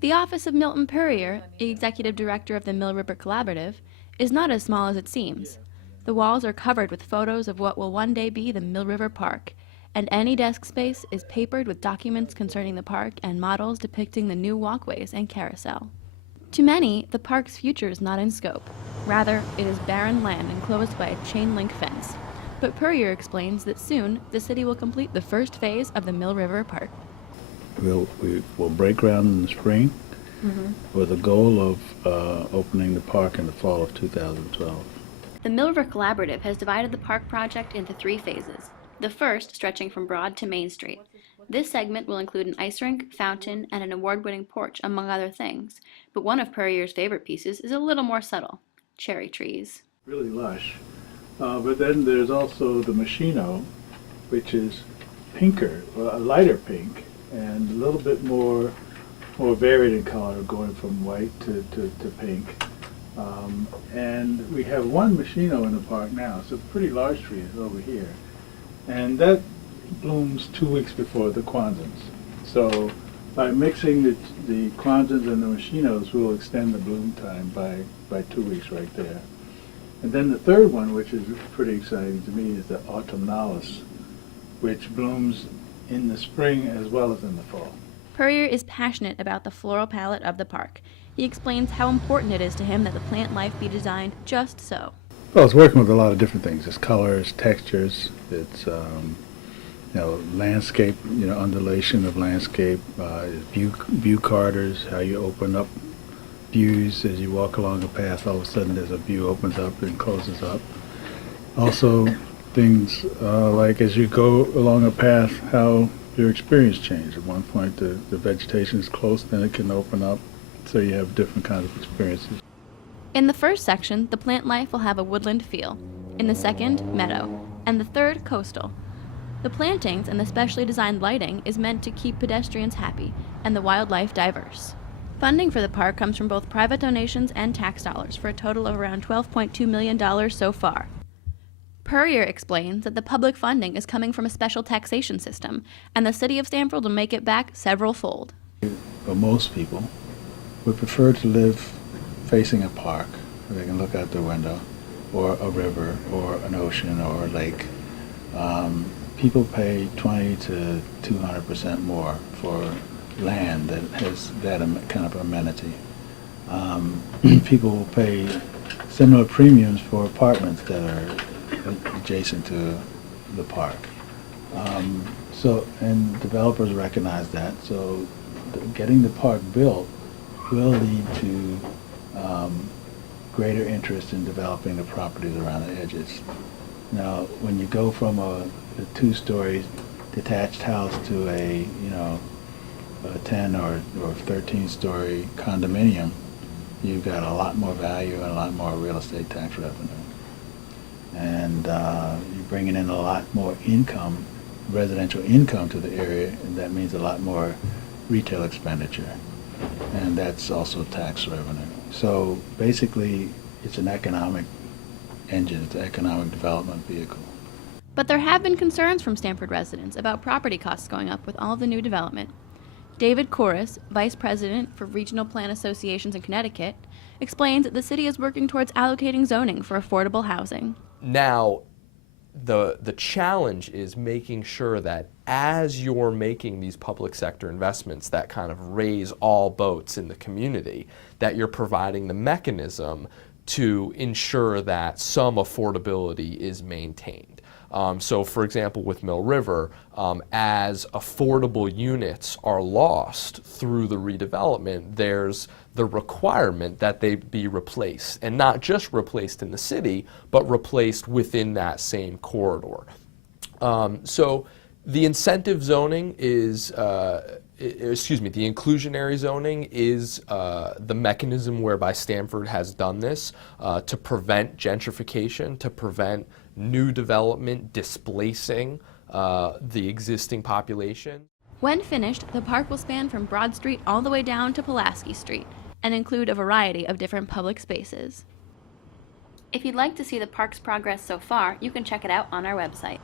The office of Milton Puryear, the executive director of the Mill River Collaborative, is not as small as it seems. The walls are covered with photos of what will one day be the Mill River Park, and any desk space is papered with documents concerning the park and models depicting the new walkways and carousel. To many, the park's future is not in scope. Rather, it is barren land enclosed by a chain-link fence. But Puryear explains that soon, the city will complete the first phase of the Mill River Park. We'll break ground in the spring with a goal of opening the park in the fall of 2012. The Mill River Collaborative has divided the park project into 3 phases. The first stretching from Broad to Main Street. This segment will include an ice rink, fountain, and an award-winning porch, among other things. But one of Puryear's favorite pieces is a little more subtle: cherry trees. Really lush. But then there's also the Machino, which is pinker, a lighter pink, and a little bit more varied in color, going from white to pink. And we have one Machino in the park now. It's a pretty large tree. It's over here. And that blooms 2 weeks before the Kwanzans. So by mixing the Kwanzans and the Machinos, we'll extend the bloom time by 2 weeks right there. And then the third one, which is pretty exciting to me, is the Autumnalis, which blooms in the spring as well as in the fall. Puryear is passionate about the floral palette of the park. He explains how important it is to him that the plant life be designed just so. Well, it's working with a lot of different things. It's colors, textures, it's landscape, undulation of landscape, view carders, how you open up views as you walk along a path. All of a sudden there's a view opens up and closes up. Also things like as you go along a path, how your experience changes. At one point the vegetation is close, then it can open up, so you have different kinds of experiences. In the first section, the plant life will have a woodland feel. In the second, meadow. And the third, coastal. The plantings and the specially designed lighting is meant to keep pedestrians happy and the wildlife diverse. Funding for the park comes from both private donations and tax dollars for a total of around $12.2 million so far. Puryear explains that the public funding is coming from a special taxation system, and the city of Stamford will make it back several-fold. For most people would prefer to live facing a park where they can look out their window, or a river, or an ocean, or a lake. People pay 20 to 200% more for land that has that kind of amenity. People will pay similar premiums for apartments that are adjacent to the park. And developers recognize that, so getting the park built will lead to greater interest in developing the properties around the edges. Now, when you go from a 2-story detached house to a 10 or 13-story condominium, you've got a lot more value and a lot more real estate tax revenue. And you're bringing in a lot more income, residential income to the area, and that means a lot more retail expenditure. And that's also tax revenue. So basically, it's an economic engine, it's an economic development vehicle. But there have been concerns from Stamford residents about property costs going up with all the new development. David Corris, Vice President for Regional Plan Associations in Connecticut, explains that the city is working towards allocating zoning for affordable housing. Now, the challenge is making sure that as you're making these public sector investments that kind of raise all boats in the community, that you're providing the mechanism to ensure that some affordability is maintained. So for example, with Mill River, as affordable units are lost through the redevelopment, there's the requirement that they be replaced, and not just replaced in the city, but replaced within that same corridor. So the incentive zoning is, the inclusionary zoning is the mechanism whereby Stamford has done this to prevent gentrification, to prevent new development displacing the existing population. When finished, the park will span from Broad Street all the way down to Pulaski Street and include a variety of different public spaces. If you'd like to see the park's progress so far, you can check it out on our website.